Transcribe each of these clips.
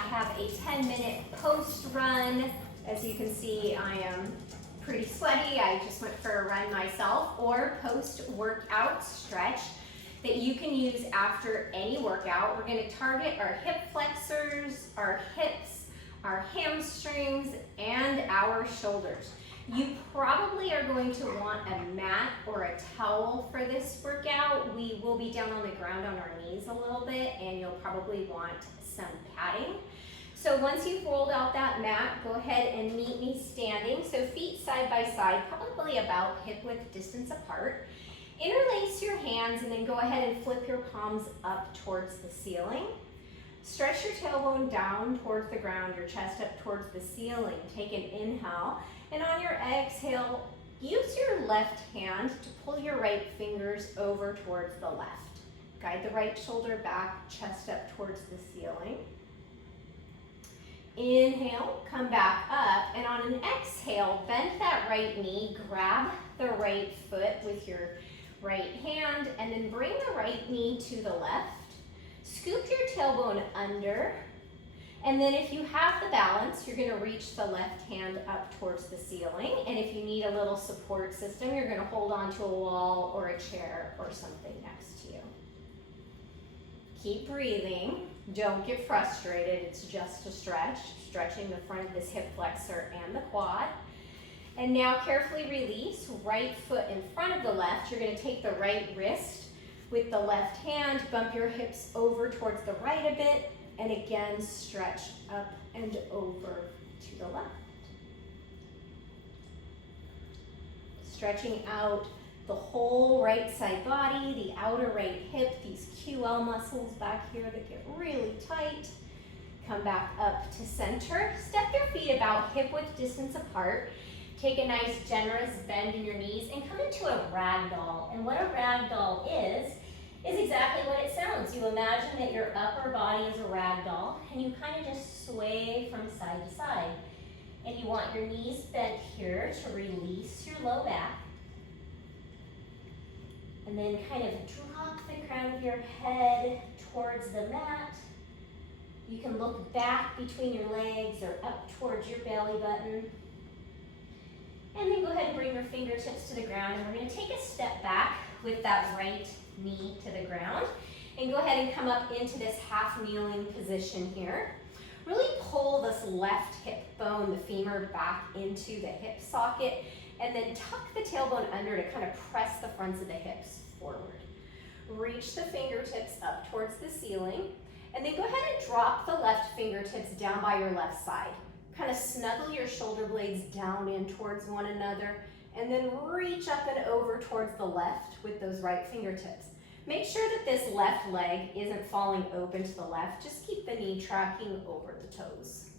have a 10-minute post run. As you can see, I am pretty sweaty. I just went for a run myself, or post workout stretch that you can use after any workout. We're going to target our hip flexors, our hips, our hamstrings, and our shoulders. You probably are going to want a mat or a towel for this workout. We will be down on the ground on our knees a little bit, and you'll probably want some padding. So once you've rolled out that mat, go ahead and meet me standing. So feet side by side, probably about hip width distance apart. Interlace your hands and then go ahead and flip your palms up towards the ceiling. Stretch your tailbone down towards the ground, your chest up towards the ceiling. Take an inhale, and on your exhale, use your left hand to pull your right fingers over towards the left. Guide the right shoulder back, chest up towards the ceiling. Inhale, come back up, and on an exhale, bend that right knee, grab the right foot with your right hand, and then bring the right knee to the left. Scoop your tailbone under, and then if you have the balance, you're gonna reach the left hand up towards the ceiling, and if you need a little support system, you're gonna hold onto a wall or a chair or something next to you. Keep breathing. Don't get frustrated. It's just a stretch, stretching the front of this hip flexor and the quad. And now carefully release, right foot in front of the left. You're going to take the right wrist with the left hand, bump your hips over towards the right a bit, and again stretch up and over to the left. Stretching out the whole right side body, the outer right hip, these QL muscles back here that get really tight. Come back up to center. Step your feet about hip width distance apart. Take a nice generous bend in your knees and come into a ragdoll. And what a ragdoll is exactly what it sounds. You imagine that your upper body is a ragdoll and you kind of just sway from side to side. And you want your knees bent here to release your low back. And then kind of drop the crown of your head towards the mat. You can look back between your legs or up towards your belly button. And then go ahead and bring your fingertips to the ground, and we're going to take a step back with that right knee to the ground. And go ahead and come up into this half kneeling position here. Really pull this left hip bone, the femur, back into the hip socket, and then tuck the tailbone under to kind of press the fronts of the hips forward. Reach the fingertips up towards the ceiling, and then go ahead and drop the left fingertips down by your left side. Kind of snuggle your shoulder blades down in towards one another, and then reach up and over towards the left with those right fingertips. Make sure that this left leg isn't falling open to the left. Just keep the knee tracking over the toes.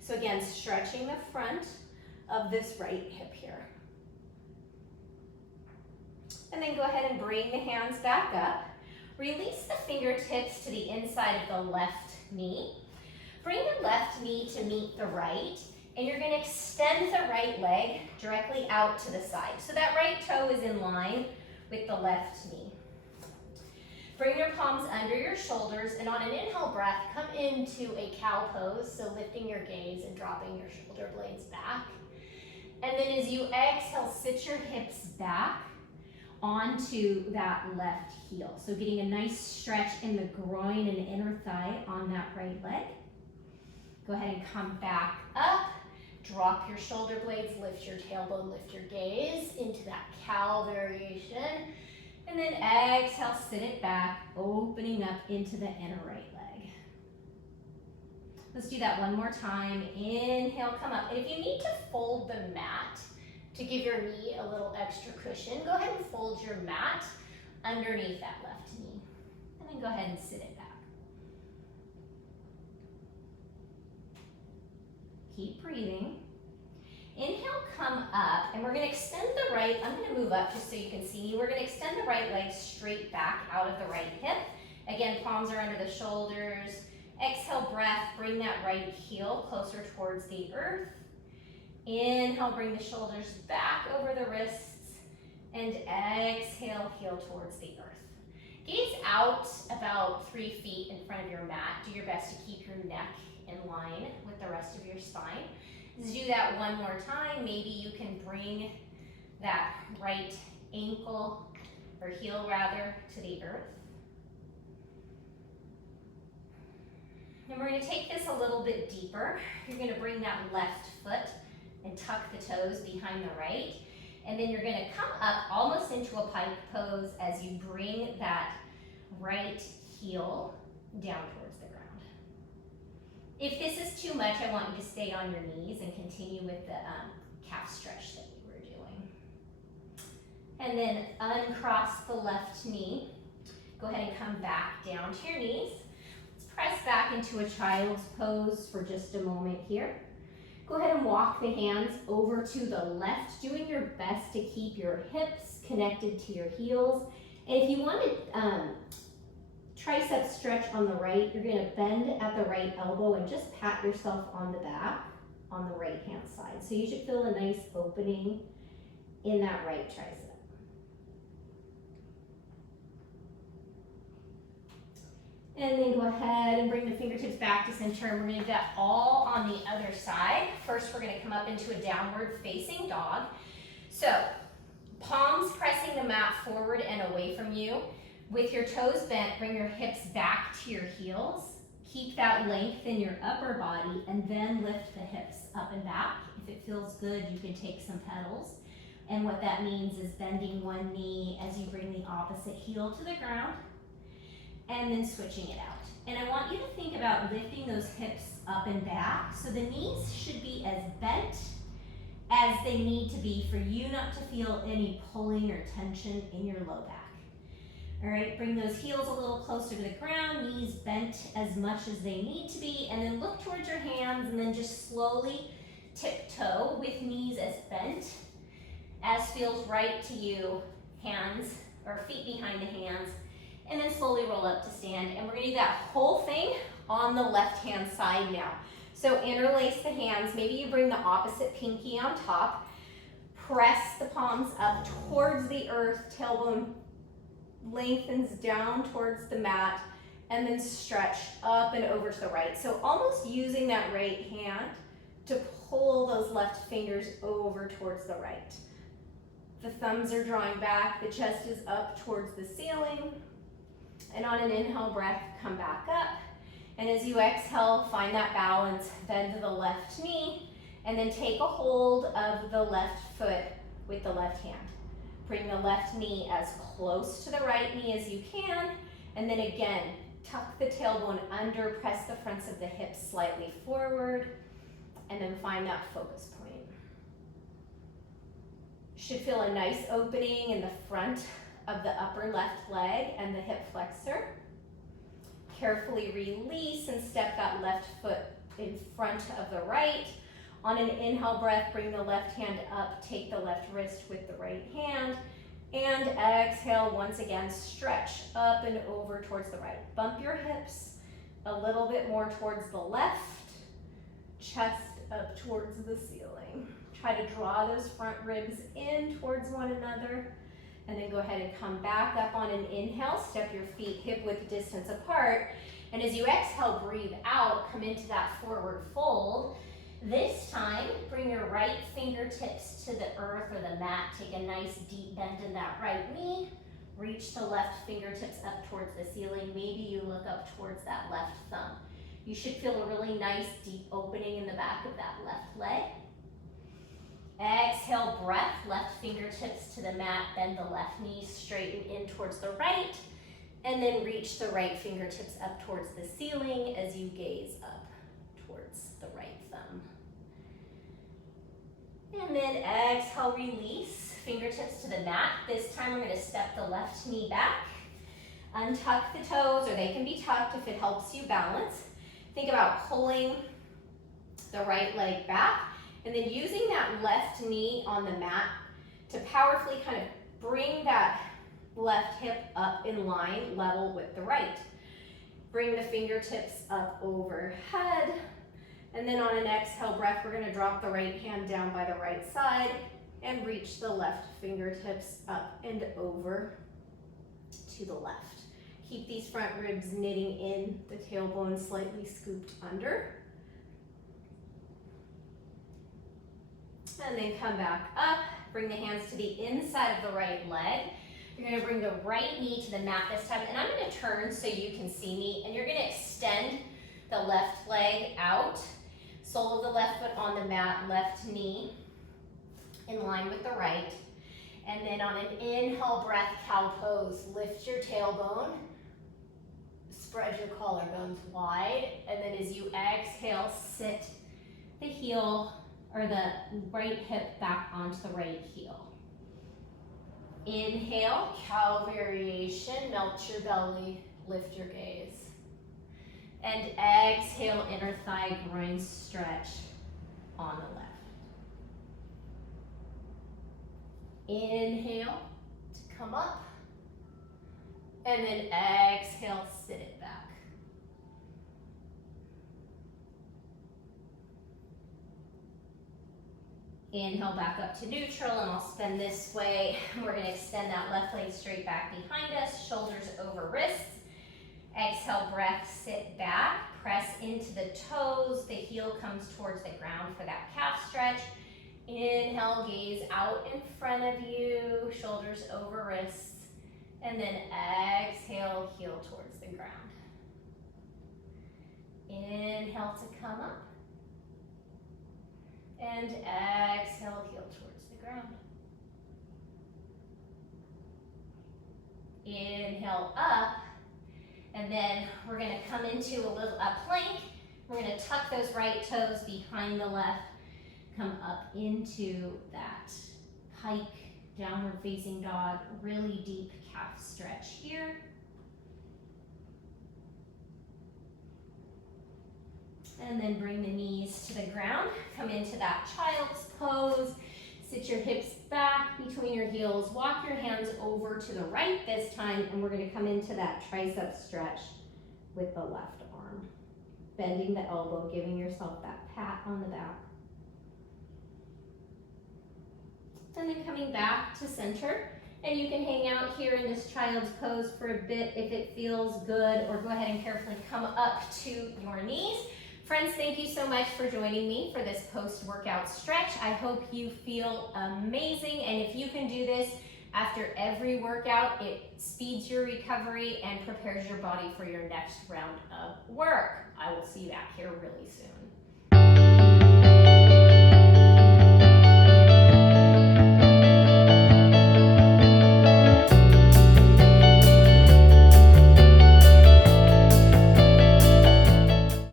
So again, stretching the front of this right hip here. And then go ahead and bring the hands back up. Release the fingertips to the inside of the left knee. Bring the left knee to meet the right, and you're going to extend the right leg directly out to the side. So that right toe is in line with the left knee. Bring your palms under your shoulders, and on an inhale breath, come into a cow pose, so lifting your gaze and dropping your shoulder blades back. And then as you exhale, sit your hips back onto that left heel. So getting a nice stretch in the groin and inner thigh on that right leg. Go ahead and come back up, drop your shoulder blades, lift your tailbone, lift your gaze into that cow variation. And then exhale, sit it back, opening up into the inner right leg. Let's do that one more time. Inhale, come up. And if you need to fold the mat to give your knee a little extra cushion, go ahead and fold your mat underneath that left knee. And then go ahead and sit it back. Keep breathing. Inhale, come up, and we're going to extend the right. I'm going to move up just so you can see me. We're going to extend the right leg straight back out of the right hip. Again, palms are under the shoulders. Exhale, breath. Bring that right heel closer towards the earth. Inhale, bring the shoulders back over the wrists. And exhale, heel towards the earth. Gaze out about 3 feet in front of your mat. Do your best to keep your neck in line with the rest of your spine. Let's do that one more time. Maybe you can bring that right ankle, or heel rather, to the earth. And we're going to take this a little bit deeper. You're going to bring that left foot and tuck the toes behind the right. And then you're going to come up almost into a pike pose as you bring that right heel down towards the ground. If this is too much, I want you to stay on your knees and continue with the calf stretch that we were doing. And then uncross the left knee. Go ahead and come back down to your knees. Press back into a child's pose for just a moment here. Go ahead and walk the hands over to the left, doing your best to keep your hips connected to your heels. And if you want to tricep stretch on the right, you're going to bend at the right elbow and just pat yourself on the back on the right hand side. So you should feel a nice opening in that right tricep. And then go ahead and bring the fingertips back to center, and we're going to do that all on the other side. First, we're going to come up into a downward facing dog. So, palms pressing the mat forward and away from you. With your toes bent, bring your hips back to your heels. Keep that length in your upper body, and then lift the hips up and back. If it feels good, you can take some pedals. And what that means is bending one knee as you bring the opposite heel to the ground, and then switching it out. And I want you to think about lifting those hips up and back. So the knees should be as bent as they need to be for you not to feel any pulling or tension in your low back. All right, bring those heels a little closer to the ground, knees bent as much as they need to be, and then look towards your hands, and then just slowly tiptoe with knees as bent as feels right to you, hands or feet behind the hands, and then slowly roll up to stand. And we're gonna do that whole thing on the left-hand side now. So interlace the hands. Maybe you bring the opposite pinky on top. Press the palms up towards the earth. Tailbone lengthens down towards the mat, and then stretch up and over to the right. So almost using that right hand to pull those left fingers over towards the right. The thumbs are drawing back. The chest is up towards the ceiling. And on an inhale breath, come back up. And as you exhale, find that balance, bend to the left knee, and then take a hold of the left foot with the left hand. Bring the left knee as close to the right knee as you can, and then again, tuck the tailbone under, press the fronts of the hips slightly forward, and then find that focus point. You should feel a nice opening in the front of the upper left leg and the hip flexor. Carefully release and step that left foot in front of the right. On an inhale breath, bring the left hand up, take the left wrist with the right hand, and exhale once again, stretch up and over towards the right. Bump your hips a little bit more towards the left, chest up towards the ceiling. Try to draw those front ribs in towards one another. And then go ahead and come back up on an inhale. Step your feet hip width distance apart. And as you exhale, breathe out, come into that forward fold. This time, bring your right fingertips to the earth or the mat. Take a nice deep bend in that right knee. Reach the left fingertips up towards the ceiling. Maybe you look up towards that left thumb. You should feel a really nice deep opening in the back of that left leg. Exhale, breath, left fingertips to the mat, bend the left knee, straighten in towards the right, and then reach the right fingertips up towards the ceiling as you gaze up towards the right thumb. And then exhale, release, fingertips to the mat. This time we're going to step the left knee back, untuck the toes, or they can be tucked if it helps you balance. Think about pulling the right leg back, and then using that left knee on the mat to powerfully kind of bring that left hip up in line, level with the right. Bring the fingertips up overhead. And then on an exhale breath, we're going to drop the right hand down by the right side and reach the left fingertips up and over to the left. Keep these front ribs knitting in, the tailbone slightly scooped under. And then come back up. Bring the hands to the inside of the right leg. You're going to bring the right knee to the mat this time. And I'm going to turn so you can see me. And you're going to extend the left leg out. Sole of the left foot on the mat, left knee in line with the right. And then on an inhale breath, cow pose. Lift your tailbone. Spread your collarbones wide. And then as you exhale, sit the heel or the right hip back onto the right heel. Inhale, cow variation, melt your belly, lift your gaze. And exhale, inner thigh groin stretch on the left. Inhale to come up. And then exhale, sit it back. Inhale back up to neutral, and I'll spin this way. We're going to extend that left leg straight back behind us, shoulders over wrists. Exhale, breath, sit back, press into the toes. The heel comes towards the ground for that calf stretch. Inhale, gaze out in front of you, shoulders over wrists. And then exhale, heel towards the ground. Inhale to come up. And exhale, heel towards the ground. Inhale up. And then we're going to come into a plank. We're going to tuck those right toes behind the left. Come up into that pike, downward facing dog, really deep calf stretch here. And then bring the knees to the ground. Come into that child's pose. Sit your hips back between your heels. Walk your hands over to the right this time, and we're going to come into that tricep stretch with the left arm. Bending the elbow, giving yourself that pat on the back. And then coming back to center. And you can hang out here in this child's pose for a bit if it feels good, or go ahead and carefully come up to your knees. Friends, thank you so much for joining me for this post-workout stretch. I hope you feel amazing, and if you can do this after every workout, it speeds your recovery and prepares your body for your next round of work. I will see you back here really soon.